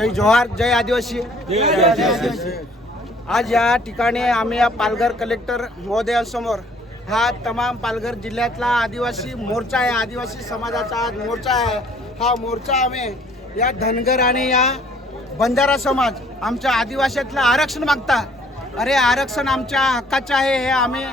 जय जोहार जय आदिवासी। आज या ठिकाणी आम्ही या पालघर कलेक्टर महोदयांसमोर हा तमाम पालघर जिल्ह्यातला आदिवासी मोर्चा आहे आदिवासी समाजाचा आज मोर्चा आहे. हा मोर्चा आम्ही या धनगर आणि या बंजारा समाज आमच्या आदिवासीतलं आरक्षण मागता. अरे आरक्षण आमच्या हक्काचं आहे हे आम्ही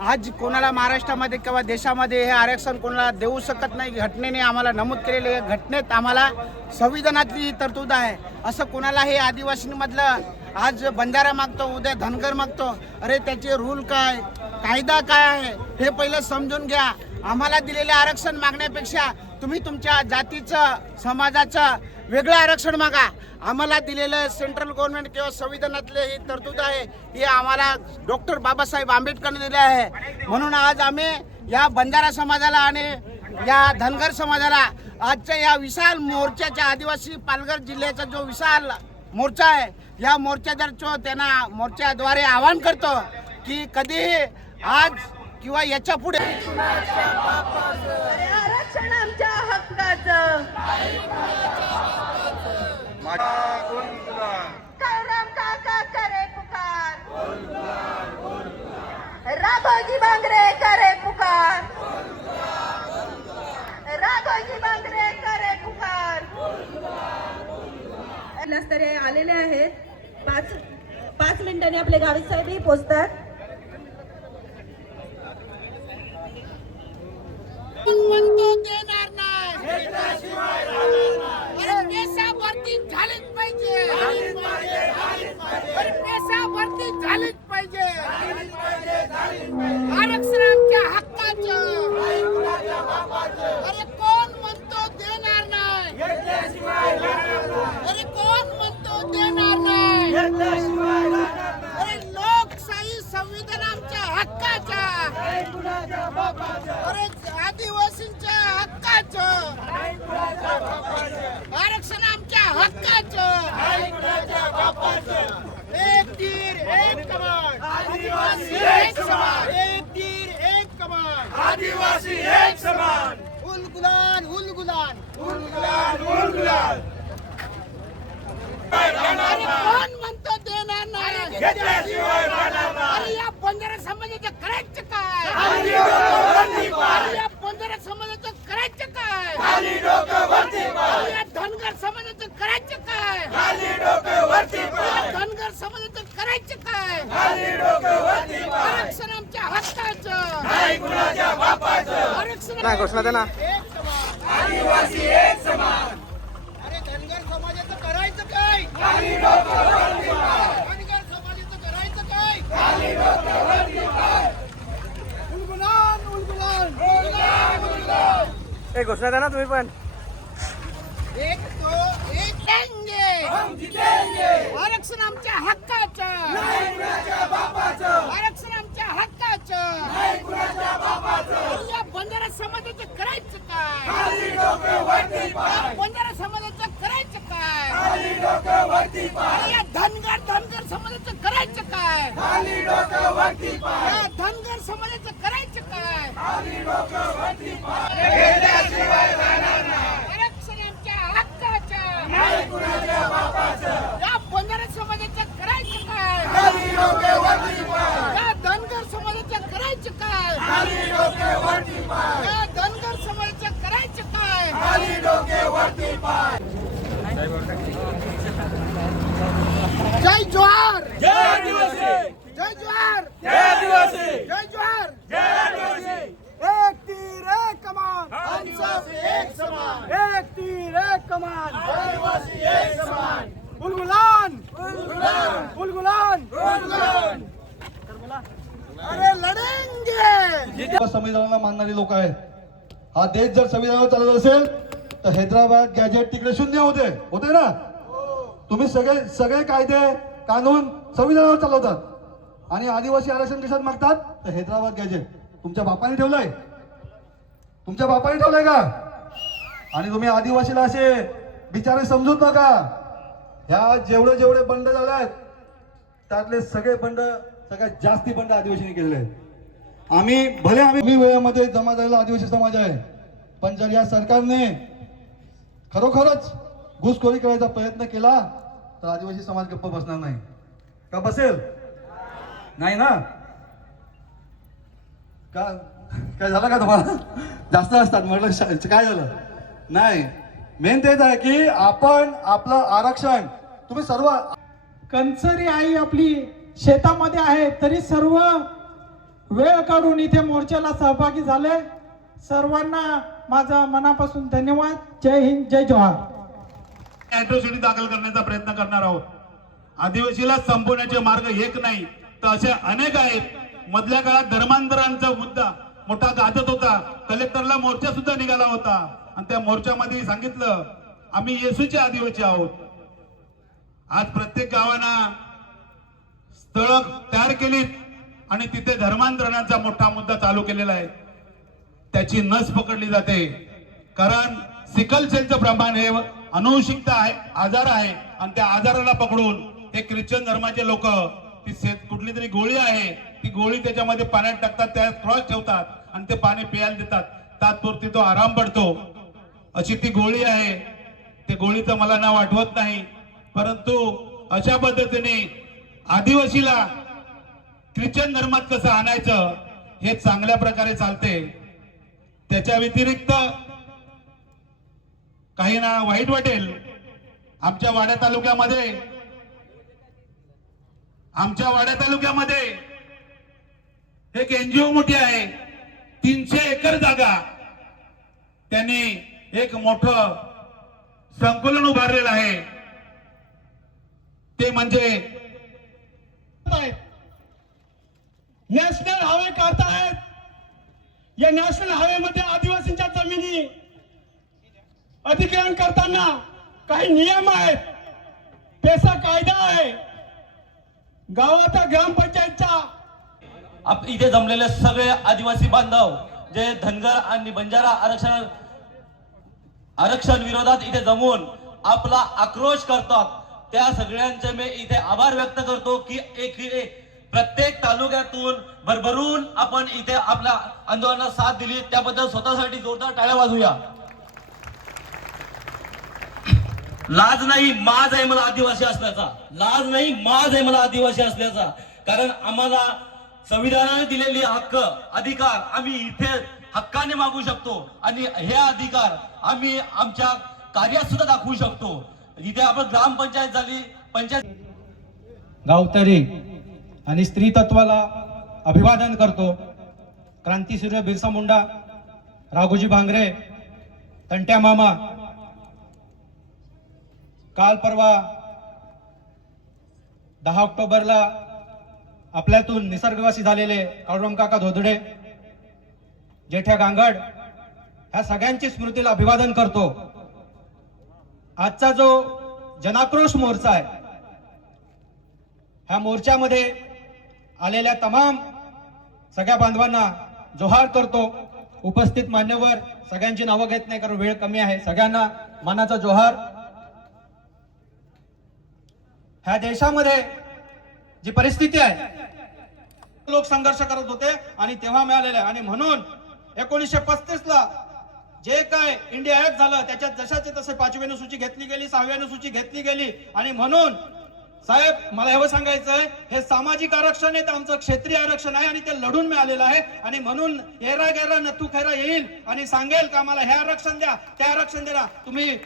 आज कोणाला महाराष्ट्रामध्ये किंवा देशामध्ये हे आरक्षण कोणाला देऊ शकत नाही घटनेने आम्हाला नमूद केलेले आहे. घटनेत आम्हाला संविधानातली तरतूद आहे. असं कोणाला हे आदिवासींमधलं आज बंजारा मागतो उद्या धनगर मागतो. अरे त्याचे रूल काय? कायदा काय आहे? हे पहिलं समजून घ्या. आम्हाला दिलेले आरक्षण मागण्यापेक्षा तुम्ही तुमच्या जातीचं समाजाचं वेगळं आरक्षण मागा. आम्हाला दिलेलं सेंट्रल गव्हर्नमेंट किंवा संविधानातले ही तरतूद आहे ही आम्हाला डॉक्टर बाबासाहेब आंबेडकरने दिले आहे. म्हणून आज आम्ही या बंजारा समाजाला आणि या धनगर समाजाला आजच्या या विशाल मोर्चाच्या आदिवासी पालघर जिल्ह्याचा जो विशाल मोर्चा आहे या मोर्चादरचं त्यांना मोर्चाद्वारे आवाहन करतो की कधीही आज किंवा याच्यापुढे आरक्षण आमच्या हक्काचं. कायराम काका करे पुकार। राघोजी बांगरे करे पुकार। राघोजी बांगरे करे पुकार। तरी आलेले आहेत. पाच पाच मिनिटांनी आपले गावी साहेबही पोचतात म्हणतो देणार नाही अरे पेशा भरती झालीच पाहिजे अरे पेशा भरती झालीच पाहिजे आरक्षण आमच्या हक्काचं अरे कोण म्हणतो देणार नाही अरे कोण म्हणतो देणार नाही अरे लोकशाही संविधान आमच्या हक्काचा अरे आदिवासींच्या हक्काचं आरक्षण आमच्या हक्काचं. एक तीर एक कमान. आदिवासी एक समान. एक तीर एक आदिवासी एक समान. उलगुलान उलगुलान उलगुलान उलगुलान कोण म्हणतो देणार नाही घेतल्याशिवाय राहणार नाही. अरे या बंजारा समाजाचं करायचं काय खाली डोकं वरती पाय. अरे या बंजारा समाजाचं करायचं काय खाली डोकं वरती पाय. अरे या धनगर समाजाचं करायचं काय खाली डोकं वरती पाय. या धनगर समाजाचं करायचं काय खाली डोकं वरती पाय. आरक्षण आमच्या हक्काचं नाही कुणाच्या बापाचं घोषणा दे ना एक समान आदिवासी एक समान. अरे धनगर समाजाचं करायचं काय? खाली. धनगर समाजाचं करायचं काय? खाली. उलगुलान उलगुलान. उलगुलान, उलगुलान. एक घोषणा द्या ना तुम्ही पण. एक तो एक देंगे. हम जितेंगे. आरक्षण आमच्या हक्काचं. नाही कुणाच्या बापाचं. आरक्षण बंजारा समाजाचं करायचं काय. बंजारा समाजाचं करायचं काय? या धनगर धनगर समाजाचं करायचं काय? धनगर समाजाचं करायचं काय. आरक्षण आमच्या या बंजारा समाजाचं करायचं काय खाली डोकं वरती पाय. या धनगर समाजाचं करायचं काय खाली डोकं वरती पाय. या धनगर समाजाचं करायचं काय खाली डोके वरती पाय. जय जोहार जय जोहार जय जोहार एक तीर एक कमान. आदिवासी एक समान. एक तीर एक कमान. आदिवासी एक समान. उलगुलान. अरे लढेंगे संविधानाला मानणारी लोक आहेत. हा देश जर संविधानावर चालत असेल तर हैदराबाद गॅजेट तिकडे शून्य होते. होते ना? तुम्ही सगळे सगळे कायदे कानून संविधानावर चालवतात. आणि आदिवासी आरक्षण कशात मागतात? तर हैदराबाद गॅजेट तुमच्या बापाने ठेवलंय. तुमच्या बापाने ठेवलंय का? आणि तुम्ही आदिवासीला असे बिचारे समजूत नका. ह्या जेवढे जेवढे बंड झाले आहेत त्यातले सगळे बंड सगळ्यात जास्ती बंड आदिवासींनी केलेले आहेत. आम्ही भले आम्ही कमी वेळामध्ये जमा झालेला आदिवासी समाज आहे पण जर या सरकारने खरोखरच घुसखोरी करायचा प्रयत्न केला तर आदिवासी समाज गप्प बसणार नाही. का बसेल? नाही ना? का काय झालं का तुम्हाला? जास्त असतात म्हटलं काय झालं? नाही. मेन तेच आहे की आपण आपलं आरक्षण तुम्ही सर्व कंचरी आई आपली शेतामध्ये आहे तरी सर्व वेळ काढून इथे मोर्चाला सहभागी झाले. सर्वांना माझा मनापासून धन्यवाद. जय हिंद जय जोहार. अॅट्रॉसिटी दाखल करण्याचा प्रयत्न करणार आहोत. आदिवासीला संपवण्याचे मार्ग एक नाही तर असे अनेक आहेत. मधल्या काळात धर्मांतरांचा मुद्दा मोठा गाजत होता. कलेक्टरला मोर्चा सुद्धा निघाला होता. आणि त्या मोर्चामध्ये सांगितलं आम्ही येसूचे आदिवासी आहोत. आज प्रत्येक गावांना स्थळ तयार केलीत आणि तिथे धर्मांतरणाचा मोठा मुद्दा चालू केलेला आहे. त्याची नस पकडली जाते. कारण सिकल सेलचं प्रमाण हे अनुवंशिकता आहे आजार आहे. आणि त्या आजाराला पकडून हे ख्रिश्चन धर्माचे लोक ती कुठली तरी गोळी आहे ती गोळी त्याच्यामध्ये पाण्यात टाकतात त्यात क्रॉस ठेवतात आणि ते पाणी प्यायला देतात. तात्पुरती तो आराम पडतो. अशी ती गोळी आहे. ते गोळीचं मला नाव आठवत नाही. परंतु अशा पद्धतीने आदिवासीला ख्रिश्चन धर्मात कसं आणायचं हे चांगल्या प्रकारे चालते. त्याच्या व्यतिरिक्त काही ना वाईट वाटेल. आमच्या वाड्या तालुक्यामध्ये आमच्या वाड्या तालुक्यामध्ये एक एनजीओ मोठी आहे. तीनशे एकर जागा त्यांनी एक मोठ संकुलन उभारलेलं आहे. ते म्हणजे नॅशनल हायवे काढतायत. या नॅशनल हायवे मध्ये आदिवासींच्या जमिनी अधिग्रहण करताना काही नियम आहेत. त्याचा कायदा आहे. गावाचा ग्रामपंचायतचा आप इथे जमलेले सगळे आदिवासी बांधव जे धनगर आणि बंजारा आरक्षण आरक्षण विरोधात इथे जमून आपला आक्रोश करतात त्या सगळ्यांचे मी इथे आभार व्यक्त करतो की एक एक- प्रत्येक तालुक्यातून भरभरून आपण इथे आपल्या आंदोलनाला साथ दिली. त्याबद्दल स्वतःसाठी जोरदार टाळ्या वाजूया लाज नाही माज आहे मला आदिवासी असल्याचा. लाज नाही माज आहे मला आदिवासी असल्याचा. कारण आम्हाला संविधानाने दिलेली हक्क अधिकार आम्ही इथे हक्काने मागू शकतो. आणि हे अधिकार आम्ही आमच्या कार्यात सुद्धा दाखवू शकतो. इथे आपण ग्रामपंचायत झाली पंचायत गावतरी आणि स्त्री तत्वाला अभिवादन करतो. क्रांतीसूर्य बिरसा मुंडा राघोजी भांगरे तंट्या मामा काल परवा दहा ऑक्टोबरला आपल्यातून निसर्गवासी झालेले काळूराम काका धोदडे जेठ्या गांगड ह्या सगळ्यांची स्मृतीला अभिवादन करतो. आजचा जो जनाक्रोश मोर्चा आहे ह्या मोर्चामध्ये आलेल्या तमाम सगळ्या बांधवांना जोहार करतो. उपस्थित मान्यवर सगळ्यांची नावं घेत नाही कारण वेळ कमी आहे. सगळ्यांना मनाचा जोहार. ह्या देशामध्ये जी परिस्थिती आहे लोक संघर्ष करत होते आणि तेव्हा मिळालेले आणि म्हणून एकोणीसशे पस्तीस ला जे काय इंडिया ऍक्ट झालं त्याच्यात जशाचे तसे पाचवी अनुसूची घेतली गेली सहावी अनुसूची घेतली गेली. आणि म्हणून साहेब मला एवढं सांगायचं आहे हे सामाजिक आरक्षण आहे ते आमचं क्षेत्रीय आरक्षण आहे आणि ते लढून मिळालेलं आहे. आणि म्हणून येरा गेरा तू खैरा येईल आणि सांगेल का मला हे आरक्षण द्या ते आरक्षण द्या तुम्ही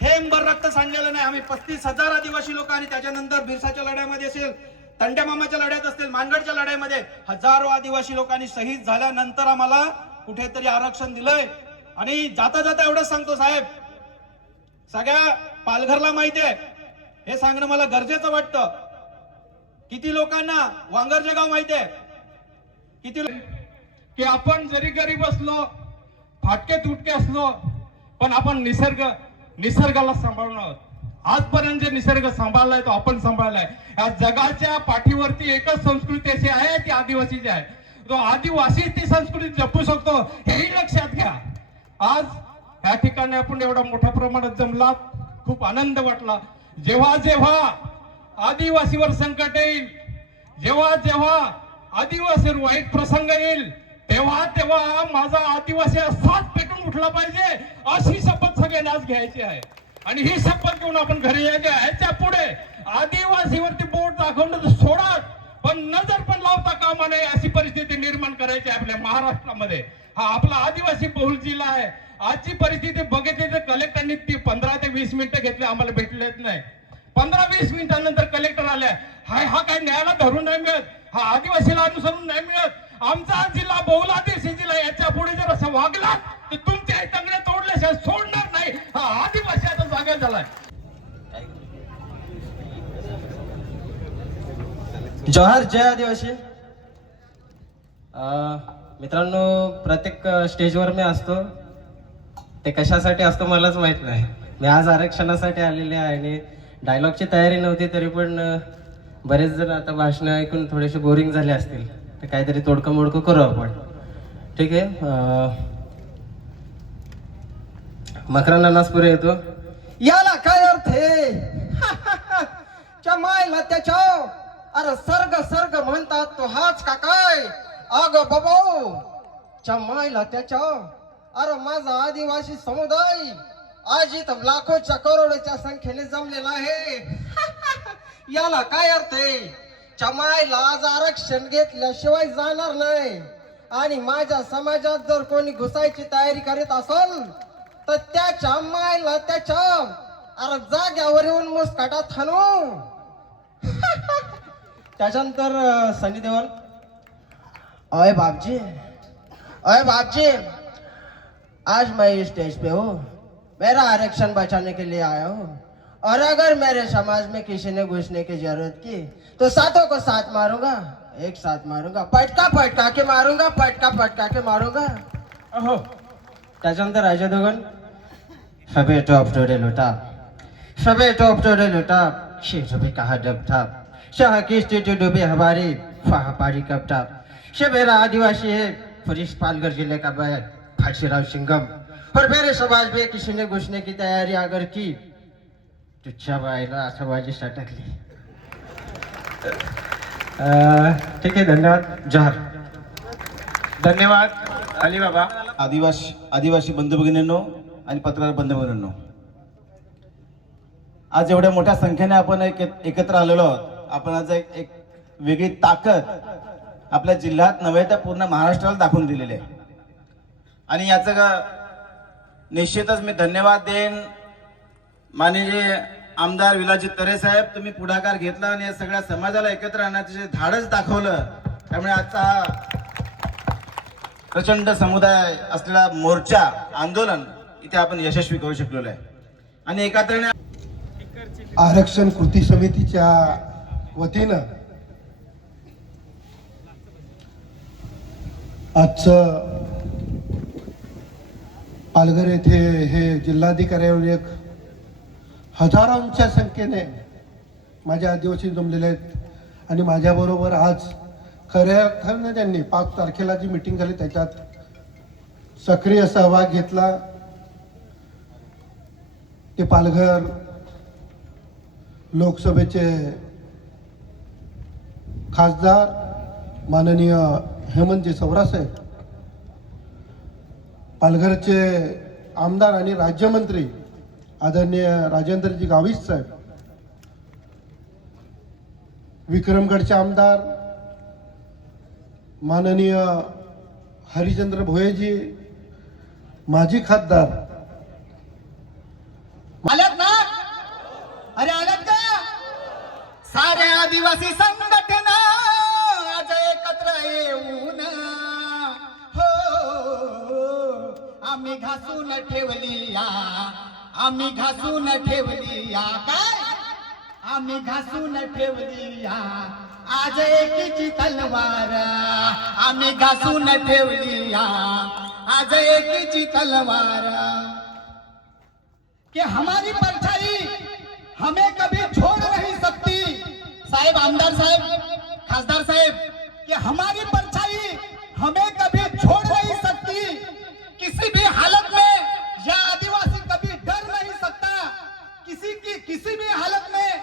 थेंबर रक्त सांडलेलं नाही. आम्ही पस्तीस हजार आदिवासी लोक आणि त्याच्यानंतर बिरसाच्या लढ्यामध्ये असेल तंड्या मामाच्या लढ्यात असतील मानगडच्या लढाईमध्ये हजारो आदिवासी लोकांनी शहीद झाल्यानंतर आम्हाला कुठेतरी आरक्षण दिलंय. आणि जाता जाता एवढंच सांगतो साहेब. सगळ्या पालघरला माहिती आहे. हे सांगणं मला गरजेचं वाटतं. किती लोकांना वांगरजे गाव माहिती आहे? किती की आपण जरी गरीब असलो फाटके तुटके असलो पण आपण निसर्ग निसर्गाला सांभाळून आहोत. आजपर्यंत जे निसर्ग सांभाळलाय तो आपण सांभाळलाय. या जगाच्या पाठीवरती एकच संस्कृती अशी आहे ती आदिवासीची आहे. तो आदिवासी ती संस्कृती जपू शकतो हेही लक्षात घ्या. आज या ठिकाणी आपण एवढा मोठ्या प्रमाणात जमलात. खूप आनंद वाटला. जेव्हा जेव्हा आदिवासीवर संकट येईल जेव्हा जेव्हा आदिवासीवर वाईट प्रसंग येईल तेव्हा तेव्हा माझा आदिवासी असाच पेटून उठला पाहिजे अशी शपथ सगळ्यांना आज घ्यायची आहे. आणि ही शपथ घेऊन आपण घरी यायचे ह्याच्या पुढे आदिवासीवरती बोट दाखवणं तर सोडा पण नजर पण लावता कामा नये अशी परिस्थिती निर्माण करायची आहे आपल्या महाराष्ट्रामध्ये. हा आपला आदिवासी बहुल जिल्हा आहे. आजची परिस्थिती बघितली तर कलेक्टरनी ती पंधरा ते वीस मिनिटं घेतली आम्हाला भेटलेच नाही. पंधरा वीस मिनिटांनंतर कलेक्टर आल्या हा हा काय न्यायाला धरून नाही मिळत. हा आदिवासीला अनुसरून नाही मिळत. आमचा जिल्हा बहुलादिवासी जिल्हा याच्यापुढे जर असं वागला तर तुमच्या हे तंगडे तोडल्याशिवाय सोडणार नाही. हा आदिवासी आता जागा झालाय. जोहार जय आदिवासी. मित्रांनो प्रत्येक स्टेजवर मी असतो. ते कशासाठी असतं मलाच माहीत नाही. मी आज आरक्षणासाठी आलेले आहे आणि डायलॉगची तयारी नव्हती तरी पण बरेच जण आता भाषणं ऐकून थोडेसे बोरिंग झाले असतील. तर काहीतरी तोडकं मोडकं करू आपण. ठीक आहे अं, मकरांना नासपुरे येतो. याला काय अर्थ आहे? मायला त्याच्या अरे सर्ग सर्ग म्हणतात तो हाच का काय? अग बाबो मायला त्याच्या अरे माझा आदिवासी समुदाय आज इथं लाखोच्या करोडोच्या संख्येने जमलेला आहे. याला काय अर्थ आहे? चमायला आज आरक्षण घेतल्याशिवाय जाणार नाही. आणि माझ्या समाजात जर कोणी घुसायची तयारी करीत असेल तर त्याच्या मायला त्याच्या अरे जाग्यावर येऊन मुस्काटात हाणू. त्याच्यानंतर सनी देओल अय बापजी. अय बापजी. आज मैं इस स्टेज पे हूँ। मेरा आरक्षण बचाने के लिए आया हूँ। और अगर मेरे समाज में किसी ने घुसने की ज़रूरत की तो सातों को साथ मारूँगा। एक साथ मारूँगा। पटका पटका के मारूँगा पटका पटका के मारूँगा। अहो त्याच्यानंतर राजा दोघन सबे टॉप टोरे लुटा। सबे टॉप टोरे लुटा। शेर भी कहा डब था। शाह की स्थिति डूबे हमारी। फाह पारी कब था? शे मेरा आदिवासी है। फरीश पालघर ज़िले का बैल फांसीराव सिंगम और मेरे समाज में किसी ने घुसने की तैयारी अगर की तो चबायला समाजी सटकली. ठीक आहे धन्यवाद. जहर. धन्यवाद. अली बाबा. आदिवासी आदिवासी बंधू भगिनींनो आणि पत्रकार बंधू भगिनींनो आज एवढ्या मोठ्या संख्येने आपण एक एकत्र आलेलो आहोत. आपण आज एक एक वेगळी ताकद आपल्या जिल्ह्यात नव्हे तर पूर्ण महाराष्ट्राला दाखवून दिलेली आहे. आणि याचं ग- निश्चितच मी धन्यवाद देईन. माननीय आमदार विलाजी तरे साहेब तुम्ही पुढाकार घेतला आणि या सगळ्या समाजाला एकत्र आणण्याचे जे दाखवलं त्यामुळे आजचा हा प्रचंड समुदाय असलेला मोर्चा आंदोलन इथे आपण यशस्वी करू शकलेलो आहे. आणि एकात्रीने आरक्षण कृती समितीच्या वतीनं आजचं पालघर येथे हे जिल्हाधिकाऱ्यावर एक हजारोंच्या संख्येने माझ्या आदिवासी जमलेले आहेत. आणि माझ्याबरोबर आज खऱ्या अर्थानं त्यांनी पाच तारखेला जी मिटिंग झाली त्याच्यात सक्रिय सहभाग घेतला. ते पालघर लोकसभेचे खासदार माननीय हेमंतजी सवरासाहेब पालघरचे आमदार आणि राज्यमंत्री आदरणीय राजेंद्रजी गावित साहेब विक्रमगडचे आमदार माननीय हरिचंद्र भोयेजी माजी खासदार. आल्यात ना? अरे आल्यात का? साऱ्या आदिवासी संघटना आम्ही घासून ठेवली या आम्ही घासून ठेवली या काय? आम्ही घासून ठेवली या आज एकीची तलवार. आम्ही घासून ठेवली या आज एकीची तलवार. कि हमारी परछाई हमें कभी छोड़ नहीं सकती। साहेब आमदार साहेब खासदार साहेब कि हमारी परछाई हमें कभी छोड़ नहीं सकती। किसी भी हालत में यह आदिवासी कभी डर नहीं सकता। किसी की किसी भी हालत में